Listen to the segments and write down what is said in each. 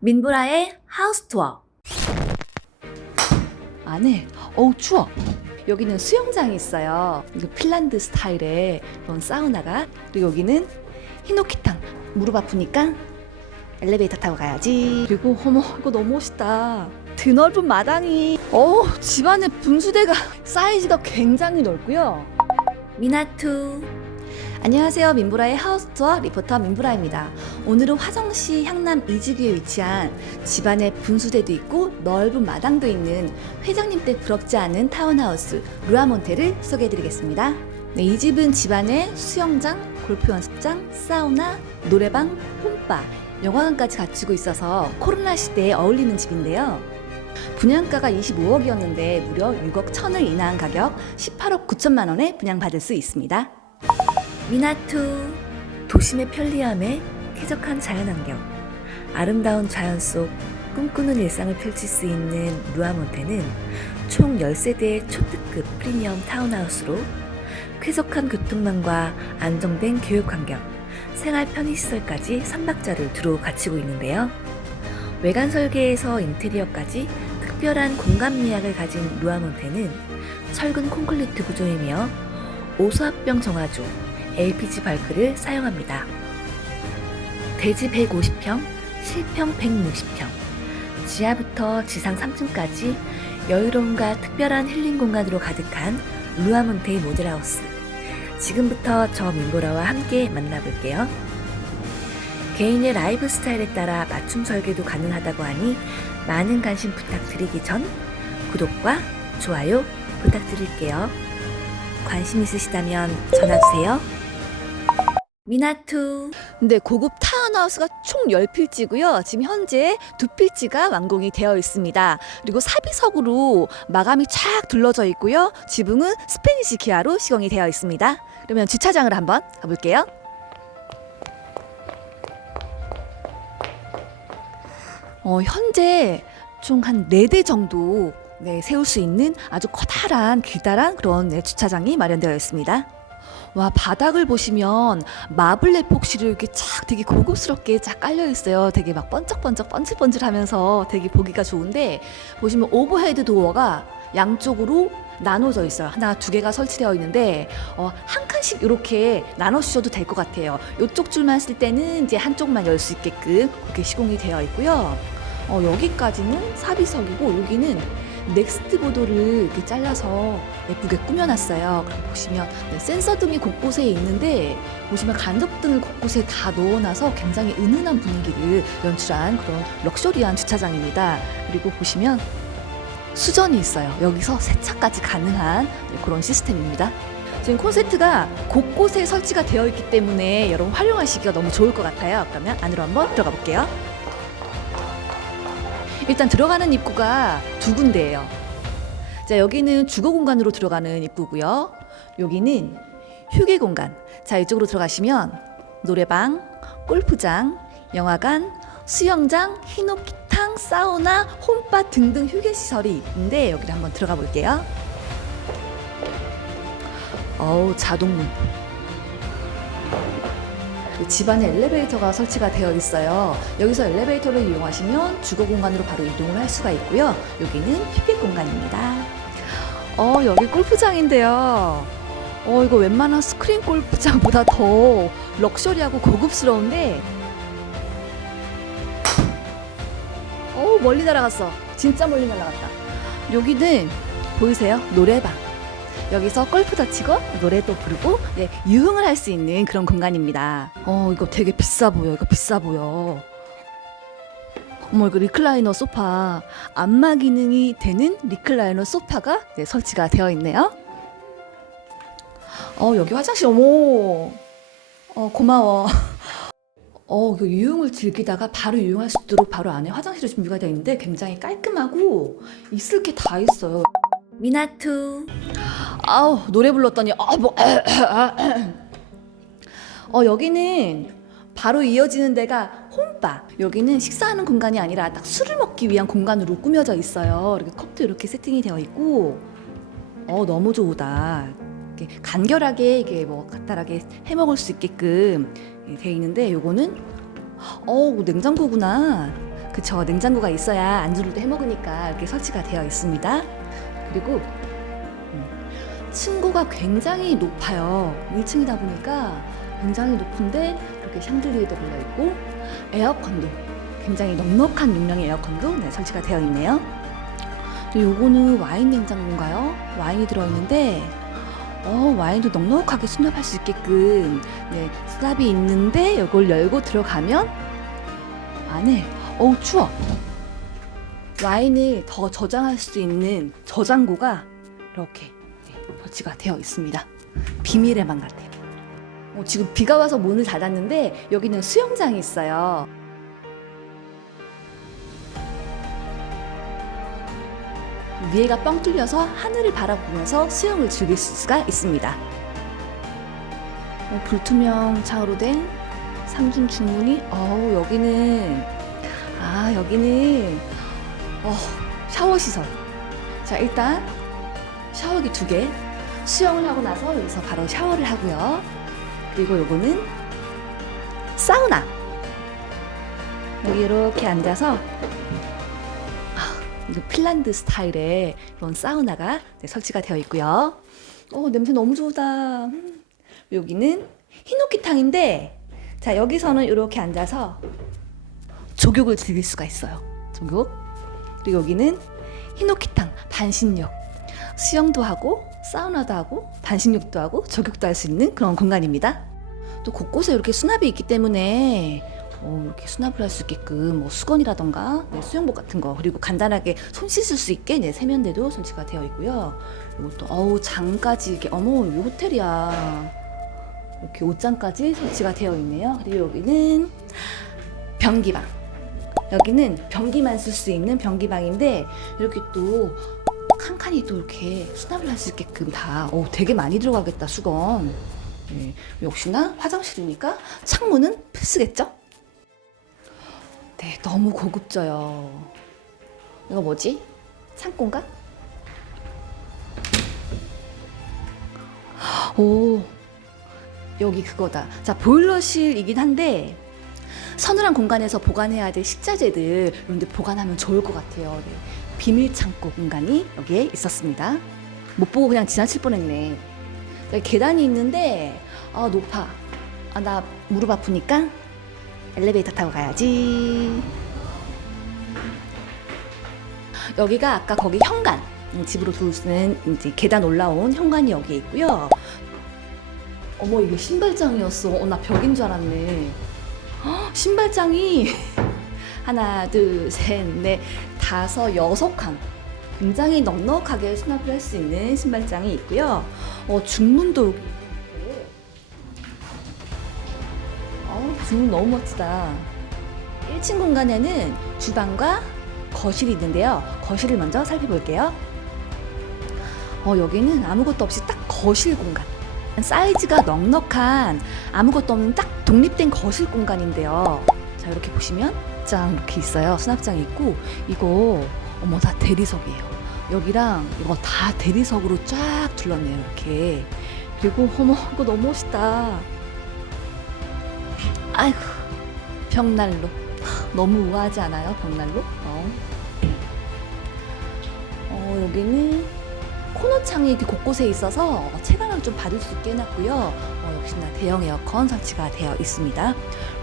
민브라의 하우스 투어. 안에, 어우, 추워. 여기는 수영장이 있어요. 이거 핀란드 스타일의 그런 사우나가. 그리고 여기는 히노키탕. 무릎 아프니까 엘리베이터 타고 가야지. 그리고, 어머, 이거 너무 멋있다. 드넓은 마당이. 어 집안에 분수대가 사이즈가 굉장히 넓고요. 미나투. 안녕하세요. 민브라의 하우스 투어 리포터 민브라입니다. 오늘은 화성시 향남 이지구에 위치한 집안에 분수대도 있고 넓은 마당도 있는 회장님 댁 부럽지 않은 타운하우스 루아몬테를 소개해드리겠습니다. 네, 이 집은 집안에 수영장, 골프 연습장, 사우나, 노래방, 홈바, 영화관까지 갖추고 있어서 코로나 시대에 어울리는 집인데요. 분양가가 25억이었는데 무려 6억 1천을 인하한 가격 18억 9천만 원에 분양받을 수 있습니다. 미나투 도심의 편리함에 쾌적한 자연환경 아름다운 자연 속 꿈꾸는 일상을 펼칠 수 있는 루아몬테는 총 10세대의 초특급 프리미엄 타운하우스로 쾌적한 교통망과 안정된 교육환경, 생활 편의시설까지 3박자를 두루 갖추고 있는데요. 외관 설계에서 인테리어까지 특별한 공간 미학을 가진 루아몬테는 철근 콘크리트 구조이며 오수합병 정화조, LPG 발크를 사용합니다. 대지 150평, 실평 160평, 지하부터 지상 3층까지 여유로움과 특별한 힐링 공간으로 가득한 루아몬테의 모델하우스. 지금부터 저 민보라와 함께 만나볼게요. 개인의 라이프 스타일에 따라 맞춤 설계도 가능하다고 하니 많은 관심 부탁드리기 전 구독과 좋아요 부탁드릴게요. 관심 있으시다면 전화주세요. 미나투. 근데 고급 타운하우스가 총 10필지고요. 지금 현재 두 필지가 완공이 되어 있습니다. 그리고 사비석으로 마감이 쫙 둘러져 있고요. 지붕은 스페니시 기아로 시공이 되어 있습니다. 그러면 주차장을 한번 가볼게요. 어, 현재 총 한 네 대 정도 네, 세울 수 있는 아주 커다란 길다란 그런 네, 주차장이 마련되어 있습니다. 와 바닥을 보시면 마블 에폭시로 이렇게 쫙 되게 고급스럽게 쫙 깔려 있어요. 되게 막 번쩍번쩍 번질번질하면서 되게 보기가 좋은데 보시면 오버헤드 도어가 양쪽으로 나눠져 있어요. 하나 두 개가 설치되어 있는데 어, 한 칸씩 이렇게 나눠 주셔도 될 것 같아요. 이쪽 줄만 쓸 때는 이제 한쪽만 열 수 있게끔 그렇게 시공이 되어 있고요. 어, 여기까지는 사비석이고 여기는 넥스트 보도를 이렇게 잘라서 예쁘게 꾸며놨어요. 그럼 보시면 네, 센서 등이 곳곳에 있는데 보시면 간접 등을 곳곳에 다 넣어놔서 굉장히 은은한 분위기를 연출한 그런 럭셔리한 주차장입니다. 그리고 보시면 수전이 있어요. 여기서 세차까지 가능한 네, 그런 시스템입니다. 지금 콘센트가 곳곳에 설치가 되어 있기 때문에 여러분 활용하시기가 너무 좋을 것 같아요. 그러면 안으로 한번 들어가 볼게요. 일단 들어가는 입구가 두 군데예요. 자, 여기는 주거 공간으로 들어가는 입구고요. 여기는 휴게 공간. 자, 이쪽으로 들어가시면 노래방, 골프장, 영화관, 수영장, 히노키탕, 사우나, 홈바 등등 휴게 시설이 있는데 여기를 한번 들어가 볼게요. 어우, 자동문. 그 집안에 엘리베이터가 설치가 되어 있어요. 여기서 엘리베이터를 이용하시면 주거 공간으로 바로 이동을 할 수가 있고요. 여기는 휴게 공간입니다. 어, 여기 골프장인데요. 어, 이거 웬만한 스크린 골프장보다 더 럭셔리하고 고급스러운데. 어, 멀리 날아갔어. 진짜 멀리 날아갔다. 여기는 보이세요? 노래방. 여기서 골프도 치고 노래도 부르고 네, 유흥을 할 수 있는 그런 공간입니다. 어 이거 되게 비싸 보여. 이거 비싸 보여. 어머 이거 리클라이너 소파 안마 기능이 되는 리클라이너 소파가 네, 설치가 되어 있네요. 어 여기 화장실 어머 어 고마워. 어, 이거 유흥을 즐기다가 바로 유용할 수 있도록 바로 안에 화장실이 준비가 되어 있는데 굉장히 깔끔하고 있을 게 다 있어요. 미나투. 아우 노래 불렀더니 아뭐 어 여기는 바로 이어지는 데가 홈바. 여기는 식사하는 공간이 아니라 딱 술을 먹기 위한 공간으로 꾸며져 있어요. 이렇게 컵도 이렇게 세팅이 되어 있고, 어 너무 좋다. 이렇게 간결하게 이게 뭐 간단하게 해 먹을 수 있게끔 되어 있는데 요거는 어 냉장고구나. 그쵸 냉장고가 있어야 안주를 또 해 먹으니까 이렇게 설치가 되어 있습니다. 그리고 음, 층고가 굉장히 높아요. 1층이다 보니까 굉장히 높은데 이렇게 샹들리에도 걸려 있고 에어컨도 굉장히 넉넉한 용량의 에어컨도 네, 설치가 되어 있네요. 요거는 와인 냉장고인가요? 와인이 들어있는데 어, 와인도 넉넉하게 수납할 수 있게끔 네, 수납이 있는데 이걸 열고 들어가면 안에 어우 추워 와인을 더 저장할 수 있는 저장고가 이렇게 네, 설치가 되어 있습니다. 비밀의 방 같아요. 어, 지금 비가 와서 문을 닫았는데 여기는 수영장이 있어요. 위에가 뻥 뚫려서 하늘을 바라보면서 수영을 즐길 수가 있습니다. 어, 불투명 창으로 된 삼중 중문이 어우 여기는 아 여기는 어 샤워 시설. 자 일단 샤워기 두 개 수영을 하고 나서 여기서 바로 샤워를 하고요 그리고 요거는 사우나 여기 이렇게 앉아서 이거 핀란드 스타일의 이런 사우나가 네, 설치가 되어 있고요. 어, 냄새 너무 좋다. 음. 여기는 히노키탕인데, 자, 여기서는 이렇게 앉아서 조격을 즐길 수가 있어요. 조격. 그리고 여기는 히노키탕, 반신욕. 수영도 하고, 사우나도 하고, 반신욕도 하고, 조격도 할 수 있는 그런 공간입니다. 또 곳곳에 이렇게 수납이 있기 때문에 어, 이렇게 수납을 할 수 있게끔 뭐 수건이라던가 네, 수영복 같은 거 그리고 간단하게 손 씻을 수 있게 네, 세면대도 설치가 되어 있고요. 이것도 어우 장까지 이렇게 어머 이 호텔이야. 이렇게 옷장까지 설치가 되어 있네요. 그리고 여기는 변기방. 여기는 변기만 쓸 수 있는 변기방인데 이렇게 또 칸칸이 또 이렇게 수납을 할 수 있게끔 다 어, 되게 많이 들어가겠다 수건. 네, 역시나 화장실이니까 창문은 필수겠죠? 네, 너무 고급져요. 이거 뭐지? 창고인가? 오, 여기 그거다. 자, 보일러실이긴 한데, 서늘한 공간에서 보관해야 될 식자재들, 이런 데 보관하면 좋을 것 같아요. 네. 비밀 창고 공간이 여기에 있었습니다. 못 보고 그냥 지나칠 뻔했네. 계단이 있는데, 아, 높아. 아, 나 무릎 아프니까 엘리베이터 타고 가야지. 여기가 아까 거기 현관 음, 집으로 들어오는 이제 계단 올라온 현관이 여기 있고요. 어머 이게 신발장이었어. 어, 나 벽인 줄 알았네. 헉, 신발장이 하나, 둘, 셋, 넷, 다섯, 여섯 칸. 굉장히 넉넉하게 수납을 할 수 있는 신발장이 있고요. 어, 중문도 어, 주문 너무 멋지다. 1층 공간에는 주방과 거실이 있는데요. 거실을 먼저 살펴볼게요. 어, 여기는 아무것도 없이 딱 거실 공간. 사이즈가 넉넉한 아무것도 없는 딱 독립된 거실 공간인데요. 자, 이렇게 보시면 짱 이렇게 있어요. 수납장이 있고 이거 어머 다 대리석이에요. 여기랑 이거 다 대리석으로 쫙 둘렀네요. 이렇게. 그리고 어머 이거 너무 멋있다. 아이고 벽난로 너무 우아하지 않아요 벽난로? 어. 어, 여기는 코너 창이 이렇게 곳곳에 있어서 체감을 좀 받을 수 있게 해놨고요. 어, 역시나 대형 에어컨 설치가 되어 있습니다.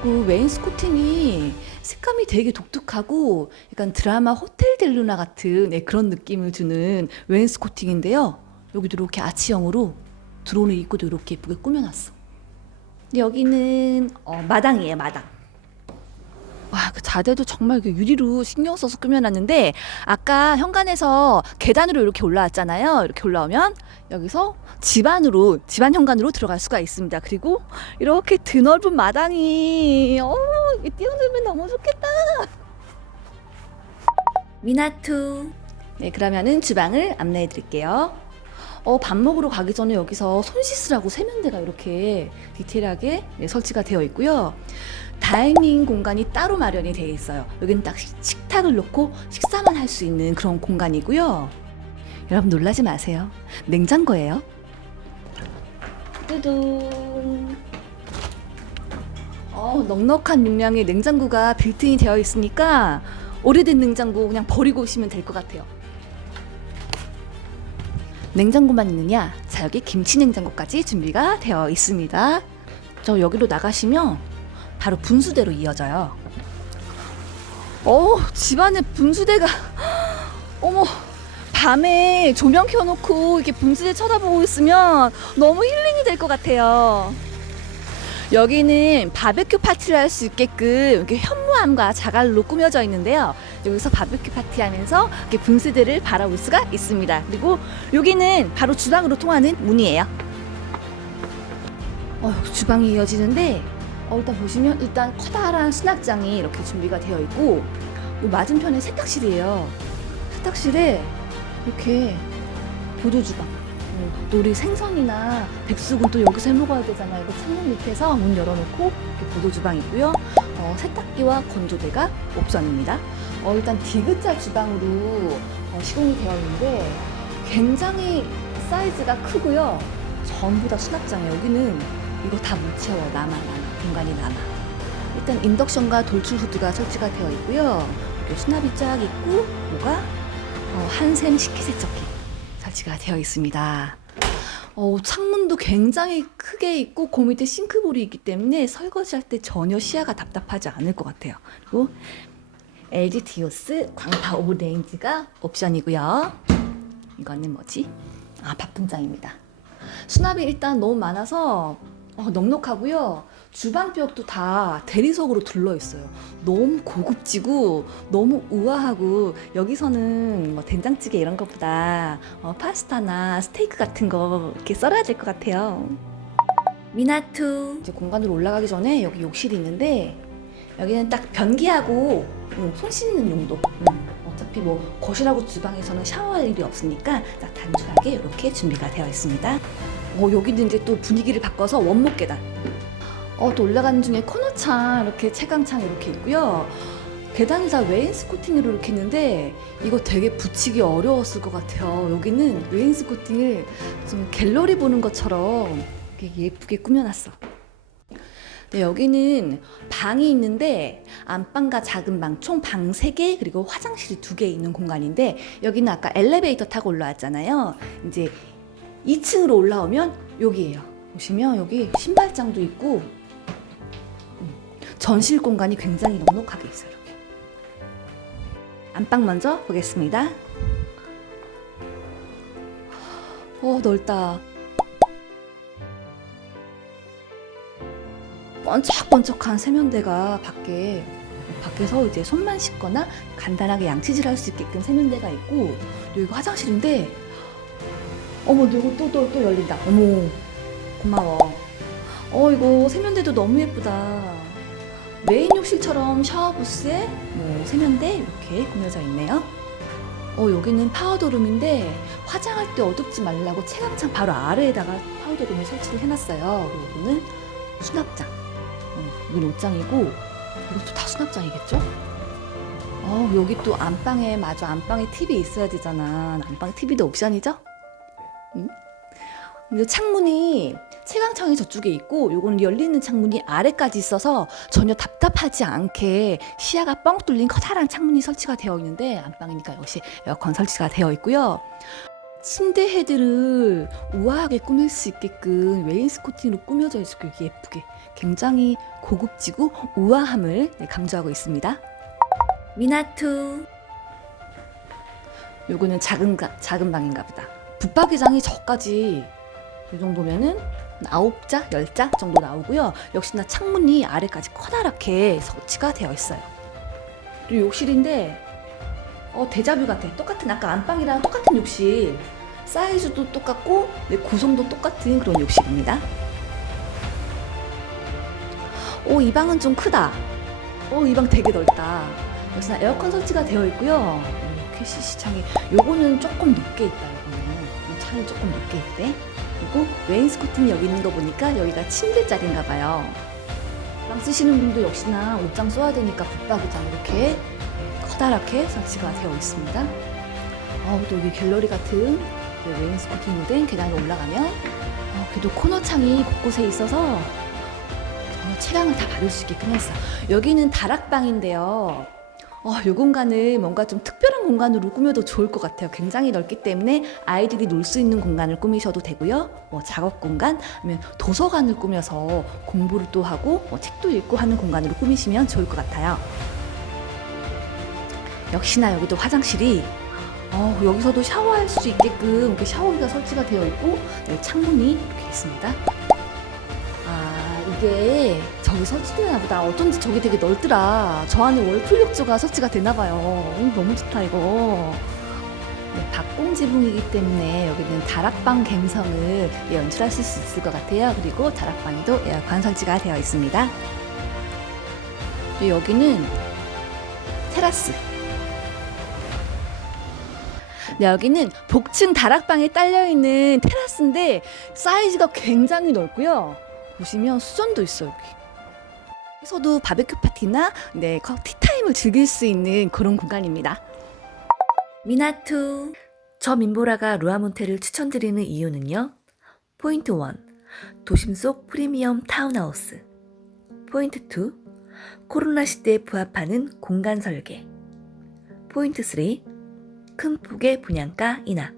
그 웨인스코팅이 색감이 되게 독특하고 약간 드라마 호텔 델루나 같은 네, 그런 느낌을 주는 웨인스코팅인데요. 여기도 이렇게 아치형으로 드론을 입고도 이렇게 예쁘게 꾸며놨어. 여기는 어, 마당이에요, 마당. 와, 그 자대도 정말 그 유리로 신경 써서 꾸며놨는데 아까 현관에서 계단으로 이렇게 올라왔잖아요. 이렇게 올라오면 여기서 집 안으로 집안 현관으로 들어갈 수가 있습니다. 그리고 이렇게 드넓은 마당이 어, 이게 뛰어들면 너무 좋겠다. 미나투. 네, 그러면은 주방을 안내해 드릴게요. 어, 밥 먹으러 가기 전에 여기서 손 씻으라고 세면대가 이렇게 디테일하게 네, 설치가 되어 있고요. 다이닝 공간이 따로 마련이 되어 있어요. 여기는 딱 식- 식탁을 놓고 식사만 할 수 있는 그런 공간이고요. 여러분 놀라지 마세요. 냉장고예요. 뚜둥. 어, 넉넉한 용량의 냉장고가 빌트인이 되어 있으니까 오래된 냉장고 그냥 버리고 오시면 될 것 같아요. 냉장고만 있느냐? 자 여기 김치 냉장고까지 준비가 되어 있습니다. 저 여기로 나가시면 바로 분수대로 이어져요. 어 집안에 분수대가 어머 밤에 조명 켜놓고 이렇게 분수대 쳐다보고 있으면 너무 힐링이 될 것 같아요. 여기는 바베큐 파티를 할 수 있게끔 이렇게 현무암과 자갈로 꾸며져 있는데요. 여기서 바베큐 파티 하면서 이렇게 분수대를 바라볼 수가 있습니다. 그리고 여기는 바로 주방으로 통하는 문이에요. 어, 주방이 이어지는데 어, 일단 보시면 일단 커다란 수납장이 이렇게 준비가 되어 있고 요 맞은편에 세탁실이에요. 세탁실에 이렇게 보조 주방. 어, 또 우리 생선이나 백숙은 또 여기서 해 먹어야 되잖아요. 이거 창문 밑에서 문 열어놓고 보조 주방 있고요. 어, 세탁기와 건조대가 옵션입니다. 어, 일단 디귿자 주방으로 어, 시공이 되어 있는데 굉장히 사이즈가 크고요. 전부 다 수납장이에요. 여기는 이거 다 못 채워. 남아, 남아. 공간이 남아. 일단 인덕션과 돌출 후드가 설치가 되어 있고요. 수납이 쫙 있고, 뭐가 어, 한샘 식기세척기 설치가 되어 있습니다. 어, 창문도 굉장히 크게 있고 그 밑에 싱크볼이 있기 때문에 설거지할 때 전혀 시야가 답답하지 않을 것 같아요. 그리고 LG 디오스 광파 오브 레인지가 옵션이고요. 이거는 뭐지? 아 밥분장입니다. 수납이 일단 너무 많아서 어, 넉넉하고요. 주방벽도 다 대리석으로 둘러 있어요. 너무 고급지고 너무 우아하고 여기서는 뭐 된장찌개 이런 것보다 어, 파스타나 스테이크 같은 거 이렇게 썰어야 될 것 같아요. 미나투 이제 공간으로 올라가기 전에 여기 욕실이 있는데 여기는 딱 변기하고 음, 손 씻는 용도. 음, 어차피 뭐 거실하고 주방에서는 샤워할 일이 없으니까 딱 단순하게 이렇게 준비가 되어 있습니다. 어, 여기는 이제 또 분위기를 바꿔서 원목 계단. 어, 또 올라가는 중에 코너창 이렇게 채광창 이렇게 있고요. 계단이 다 웨인스코팅으로 이렇게 했는데 이거 되게 붙이기 어려웠을 것 같아요. 여기는 웨인스코팅을 좀 갤러리 보는 것처럼 예쁘게 꾸며놨어. 네, 여기는 방이 있는데 안방과 작은 방 총 방 3개 그리고 화장실이 2개 있는 공간인데 여기는 아까 엘리베이터 타고 올라왔잖아요. 이제 2층으로 올라오면 여기예요. 보시면 여기 신발장도 있고 음, 전실 공간이 굉장히 넉넉하게 있어요. 이렇게. 안방 먼저 보겠습니다. 어 넓다. 번쩍번쩍한 세면대가 밖에 밖에서 이제 손만 씻거나 간단하게 양치질 할 수 있게끔 세면대가 있고 여기 화장실인데 어머 이거 또또 또 열린다 어머 고마워 어 이거 세면대도 너무 예쁘다 메인 욕실처럼 샤워 부스에 뭐 세면대 이렇게 꾸며져 있네요 어 여기는 파우더룸인데 화장할 때 어둡지 말라고 채광창 바로 아래에다가 파우더룸을 설치를 해놨어요 그리고 이거는 수납장 어, 여긴 옷장이고 이것도 다 수납장이겠죠? 어, 여기 또 안방에 맞아 안방에 TV 있어야 되잖아. 안방 TV도 옵션이죠? 응? 근데 창문이 채광창이 저쪽에 있고 요거는 열리는 창문이 아래까지 있어서 전혀 답답하지 않게 시야가 뻥 뚫린 커다란 창문이 설치가 되어 있는데 안방이니까 역시 에어컨 설치가 되어 있고요. 침대 헤드를 우아하게 꾸밀 수 있게끔 웨인스코팅으로 꾸며져 있고 예쁘게 굉장히 고급지고 우아함을 네, 강조하고 있습니다. 미나투. 요거는 작은 가, 작은 방인가 보다. 붙박이장이 저까지 이 정도면은 아홉 자, 열자 정도 나오고요. 역시나 창문이 아래까지 커다랗게 설치가 되어 있어요. 또 욕실인데 어 대자뷰 같아. 똑같은 아까 안방이랑 똑같은 욕실. 사이즈도 똑같고 네, 구성도 똑같은 그런 욕실입니다. 오, 이 방은 좀 크다. 오, 이 방 되게 넓다. 역시나 에어컨 설치가 되어 있고요. 이렇게 CC창이 요거는 조금 높게 있다. 요거는 창이 조금 높게 있대. 그리고 웨인스코팅이 여기 있는 거 보니까 여기가 침대 자리인가 봐요. 방 쓰시는 분도 역시나 옷장 써야 되니까 붙박이장 이렇게 커다랗게 설치가 되어 있습니다. 어, 또 여기 갤러리 같은 그 웨인스코팅으로 된 계단으로 올라가면 어, 그래도 코너 창이 곳곳에 있어서 전혀 채광을 다 받을 수 있게끔 했어. 여기는 다락방인데요. 어, 이 공간을 뭔가 좀 특별한 공간으로 꾸며도 좋을 것 같아요. 굉장히 넓기 때문에 아이들이 놀 수 있는 공간을 꾸미셔도 되고요. 뭐 작업 공간, 아니면 도서관을 꾸며서 공부를 또 하고 뭐 책도 읽고 하는 공간으로 꾸미시면 좋을 것 같아요. 역시나 여기도 화장실이 어, 여기서도 샤워할 수 있게끔 이렇게 샤워기가 설치가 되어 있고 네, 창문이 이렇게 있습니다. 아 이게 저기 설치되나 보다. 어쩐지 저기 되게 넓더라. 저 안에 월풀 욕조가 설치가 되나 봐요. 음, 너무 좋다 이거. 네, 박공 지붕이기 때문에 여기는 다락방 감성을 연출하실 수 있을 것 같아요. 그리고 다락방에도 에어컨 설치가 되어 있습니다. 여기는 테라스. 네, 여기는 복층 다락방에 딸려 있는 테라스인데 사이즈가 굉장히 넓고요. 보시면 수전도 있어요 여기. 여기서도 바베큐 파티나 네 커- 티타임을 즐길 수 있는 그런 공간입니다. 미나투. 저 민보라가 루아몬테를 추천드리는 이유는요. 포인트 1. 도심 속 프리미엄 타운하우스. 포인트 2. 코로나 시대에 부합하는 공간 설계. 포인트 3. 큰 폭의 분양가 인하.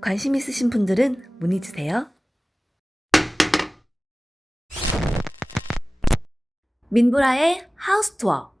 관심 있으신 분들은 문의 주세요. 민보라의 하우스 투어.